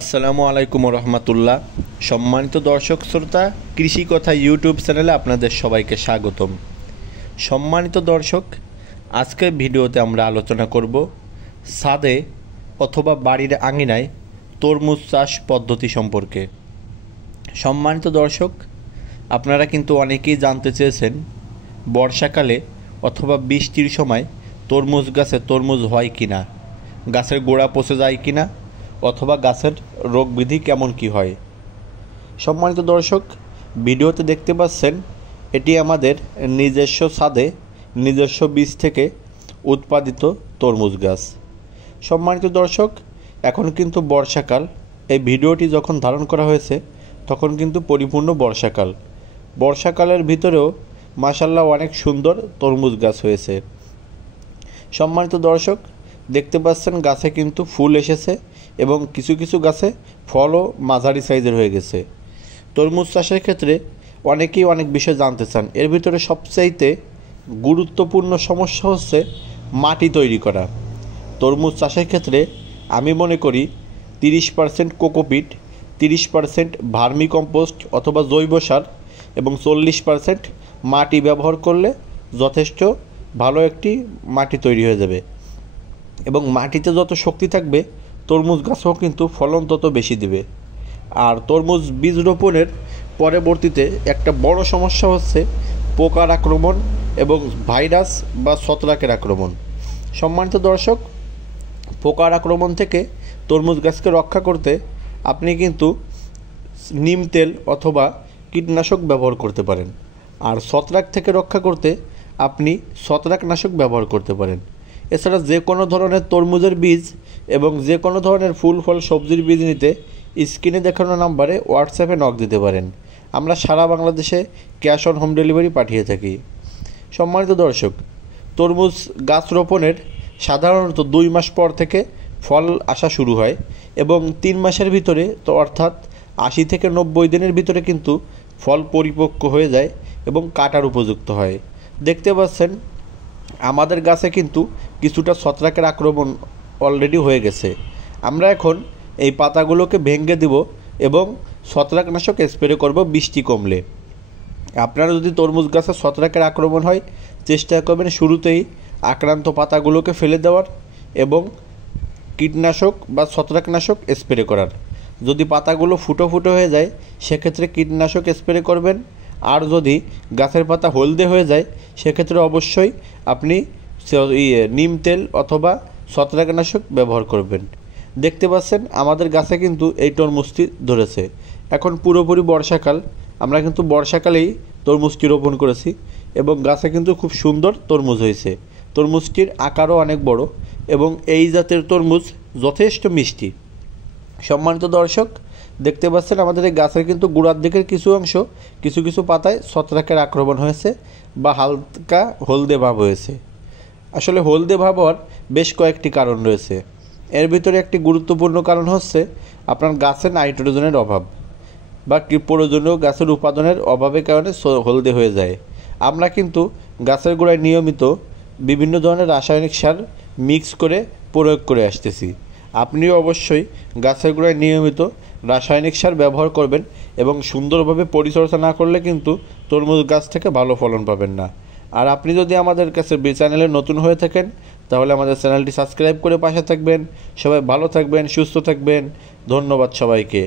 আসসালামু আলাইকুম রহমতুল্লাহ। সম্মানিত দর্শক শ্রোতা, কৃষি কথা ইউটিউব চ্যানেলে আপনাদের সবাইকে স্বাগতম। সম্মানিত দর্শক, আজকের ভিডিওতে আমরা আলোচনা করব ছাদে অথবা বাড়ির আঙিনায় তরমুজ চাষ পদ্ধতি সম্পর্কে। সম্মানিত দর্শক, আপনারা কিন্তু অনেকেই জানতে চেয়েছেন বর্ষাকালে অথবা বৃষ্টির সময় তরমুজ গাছে তরমুজ হয় কি না, গাছের গোড়া পচে যায় কি না, অথবা গাছের রোগবিধি কেমন কি হয়। সম্মানিত দর্শক, ভিডিওতে দেখতে পাচ্ছেন এটি আমাদের নিজস্ব ছাদে নিজস্ব বীজ থেকে উৎপাদিত তরমুজ গাছ। সম্মানিত দর্শক, এখন কিন্তু বর্ষাকাল। এই ভিডিওটি যখন ধারণ করা হয়েছে তখন কিন্তু পরিপূর্ণ বর্ষাকাল। বর্ষাকালের ভিতরেও মাশাআল্লাহ অনেক সুন্দর তরমুজ গাছ হয়েছে। সম্মানিত দর্শক, দেখতে পাচ্ছেন গাছে কিন্তু ফুল এসেছে এবং কিছু কিছু গাছে ফলও মাঝারি সাইজের হয়ে গেছে। তরমুজ চাষের ক্ষেত্রে অনেকেই অনেক বিষয় জানতে চান। এর ভিতরে সবচাইতে গুরুত্বপূর্ণ সমস্যা হচ্ছে মাটি তৈরি করা। তরমুজ চাষের ক্ষেত্রে আমি মনে করি 30% কোকোপিট, 30% ভার্মি কম্পোস্ট অথবা জৈব সার এবং 40% মাটি ব্যবহার করলে যথেষ্ট ভালো একটি মাটি তৈরি হয়ে যাবে। এবং মাটিতে যত শক্তি থাকবে তরমুজ গাছও কিন্তু ফলন তত বেশি দেবে। আর তরমুজ বীজ রোপণের পরবর্তীতে একটা বড় সমস্যা হচ্ছে পোকার আক্রমণ এবং ভাইরাস বা ছত্রাকের আক্রমণ। সম্মানিত দর্শক, পোকার আক্রমণ থেকে তরমুজ গাছকে রক্ষা করতে আপনি কিন্তু নিম তেল অথবা কীটনাশক ব্যবহার করতে পারেন। আর ছত্রাক থেকে রক্ষা করতে আপনি ছত্রাকনাশক ব্যবহার করতে পারেন। এছাড়া যে কোনো ধরনের তরমুজের বীজ এবং যে কোনো ধরনের ফুল ফল সবজির বীজ নিতে স্ক্রিনে দেখানো নাম্বারে হোয়াটসঅ্যাপে নক দিতে পারেন। আমরা সারা বাংলাদেশে ক্যাশ অন হোম ডেলিভারি পাঠিয়ে থাকি। সম্মানিত দর্শক, তরমুজ গাছ রোপণের সাধারণত 2 মাস পর থেকে ফল আসা শুরু হয় এবং 3 মাসের ভিতরে, তো অর্থাৎ 80 থেকে 90 দিনের ভিতরে কিন্তু ফল পরিপক্ক হয়ে যায় এবং কাটার উপযুক্ত হয়। দেখতে পাচ্ছেন আমাদের গাছে কিন্তু কিছুটা ছত্রাকের আক্রমণ অলরেডি হয়ে গেছে। আমরা এখন এই পাতাগুলোকে ভেঙে দিব এবং ছত্রাকনাশক স্প্রে করব বৃষ্টি কমলে। আপনারা যদি তরমুজ গাছে ছত্রাকের আক্রমণ হয়, চেষ্টা করবেন শুরুতেই আক্রান্ত পাতাগুলোকে ফেলে দেওয়ার এবং কীটনাশক বা ছত্রাকনাশক স্প্রে করার। যদি পাতাগুলো ফুটো ফুটো হয়ে যায় সেক্ষেত্রে কীটনাশক স্প্রে করবেন। আর যদি গাছের পাতা হলদে হয়ে যায় সেক্ষেত্রে অবশ্যই আপনি নিম তেল অথবা ছত্রাকনাশক ব্যবহার করবেন। দেখতে পাচ্ছেন আমাদের গাছে কিন্তু এই তরমুজটি ধরেছে। এখন পুরোপুরি বর্ষাকাল, আমরা কিন্তু বর্ষাকালেই তরমুজটি রোপণ করেছি এবং গাছে কিন্তু খুব সুন্দর তরমুজ হয়েছে। তরমুজটির আকারও অনেক বড় এবং এই জাতের তরমুজ যথেষ্ট মিষ্টি। সম্মানিত দর্শক, দেখতে পাচ্ছেন আমাদের এই গাছের কিন্তু গোড়ার দিকের কিছু অংশ কিছু কিছু পাতায় ছত্রাকের আক্রমণ হয়েছে বা হালকা হলদে ভাব হয়েছে। আসলে হলদে ভাব হওয়ার বেশ কয়েকটি কারণ রয়েছে। এর ভিতরে একটি গুরুত্বপূর্ণ কারণ হচ্ছে আপনার গাছের নাইট্রোজেনের অভাব বা প্রয়োজনীয় গাছের উপাদানের অভাবের কারণে হলদে হয়ে যায়। আমরা কিন্তু গাছের গোড়ায় নিয়মিত বিভিন্ন ধরনের রাসায়নিক সার মিক্স করে প্রয়োগ করে আসতেছি। আপনিও অবশ্যই গাছের গোড়ায় নিয়মিত রাসায়নিক সার ব্যবহার করবেন এবং সুন্দরভাবে পরিচর্যা না করলে কিন্তু তরমুজ গাছ থেকে ভালো ফলন পাবেন না। আর আপনি যদি আমাদের কাছে চ্যানেলে নতুন হয়ে থাকেন তাহলে আমাদের চ্যানেলটি সাবস্ক্রাইব করে পাশে থাকবেন। সবাই ভালো থাকবেন, সুস্থ থাকবেন। ধন্যবাদ সবাইকে।